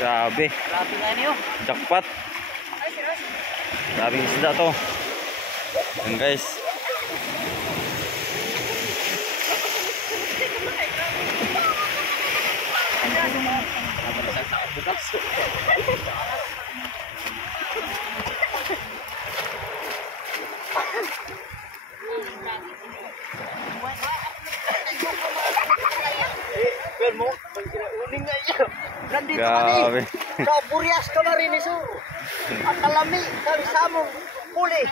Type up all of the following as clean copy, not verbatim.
Grabe. Grabe nga niyo. Jackpot. Grabing isda to. Yan guys. Nandito Grabe. kami sa Burias Camarines Sur. At alami ng samong huli.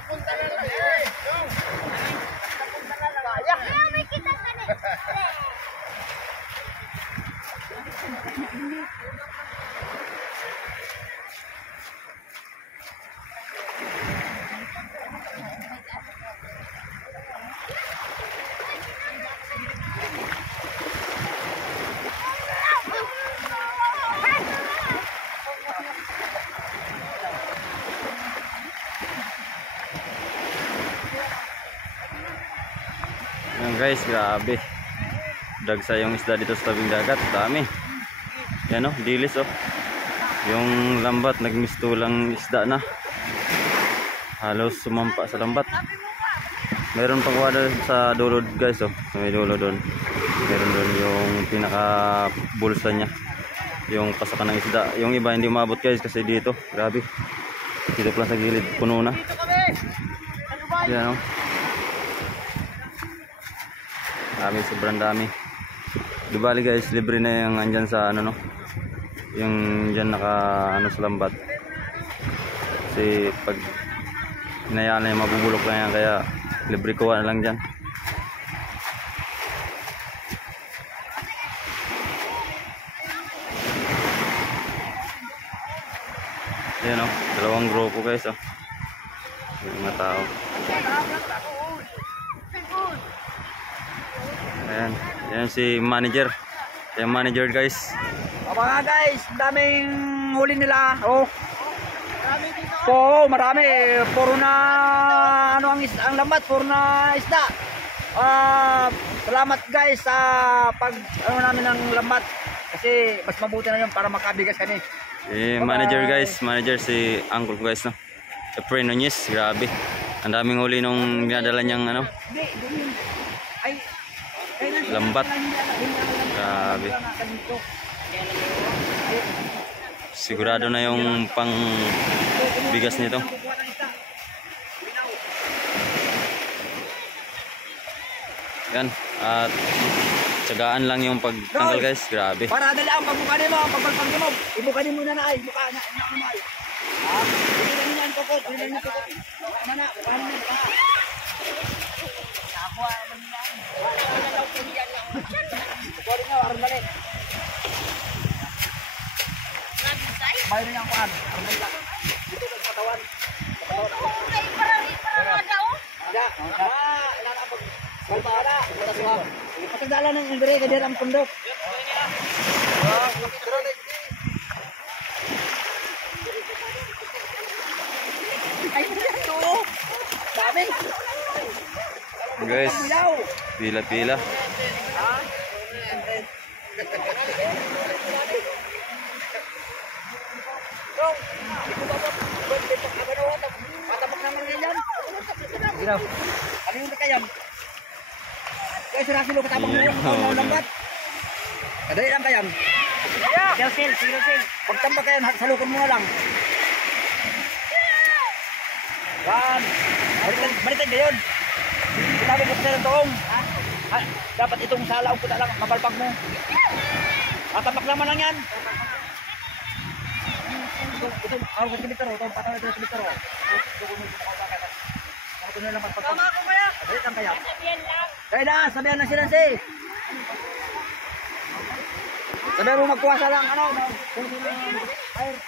Yan guys, grabe. Dagsa yung isda dito sa tabing dagat. Dami. Yan o, dilis o. Yung lambat, nagmistulang isda na. Halos sumampa sa lambat. Meron pang wada sa dulo guys o. May dulo doon. Meron doon yung pinaka bulsa niya. Yung pasakan ng isda. Yung iba hindi umabot guys kasi dito. Grabe. Dito pala sa gilid. Puno na. Yan o. Dami, sobrang dami. Dubali guys, libre na yung andyan sa ano no. Yung dyan naka ano sa lambat. Kasi pag hinayaan na yung mabubulok lang yan, kaya libre kuha na lang dyan. Ayan o, dalawang grupo guys o. Yung mga tao. Ayan, ayan si manager. Yung manager guys. Mga guys, daming huli nila. Oh. Oo, marami. Puro na ano ang lambat, puro na isda. Salamat guys sa pag ano namin ng lambat. Kasi mas mabuti na 'yon para makabigas kami. Manager guys, manager si Uncle guys no. Efrain Nunez, grabe. Ang daming huli nung dinadala niyang ano. Lambat. Grabe. Sigurado na yung pang bigas nito. Yan. At tsagaan lang yung pagtanggal guys. Grabe. Para dali ang pagbukanin mo, pagpalpag mo. Ibukanin mo na na ay. Buka na. Ibukanin yan kokot. Ibukanin yan kokot. Bukanin na. Bukanin na. Nakuha naman yan. Wala lang po yan lang. Bukanin nga. Arang dali. Mayroon niyang kuhan. Arang dali lang. Dito ng patawan. Okay, parang ada oh. Ada. Ilan ang pag... Balbara. Patagdala ng indire. Kaya ang pundok. Dami. Guys, pila-pila. Patabak naman yan. Giraw. Ano yung kayam? Kaya sila katabak mo yung lambat. Kadali lang kayam. Silo. Pagtambak kayo, salukon mo na lang. Kan. Baliktad gayon. Sinabi ko sa toong. Dapat itong salaw ko na lang, mabalpag mo. Tapak naman lang yan. Itong ako sa kimitaro, itong patang na sa kimitaro. Ako na lang magpagpag. Tama ko kaya. Balik lang kaya. Sabihan lang. Kaya na, sabihan na sila si. Sabihan mo magkuwasa lang, ano? Fire.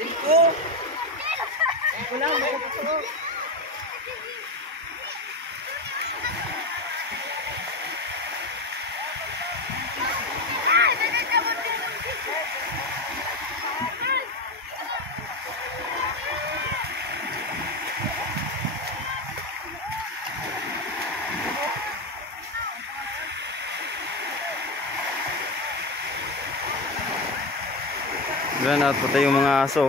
Cinco. Cinco lang, makukuha. Yan at pati yung mga aso.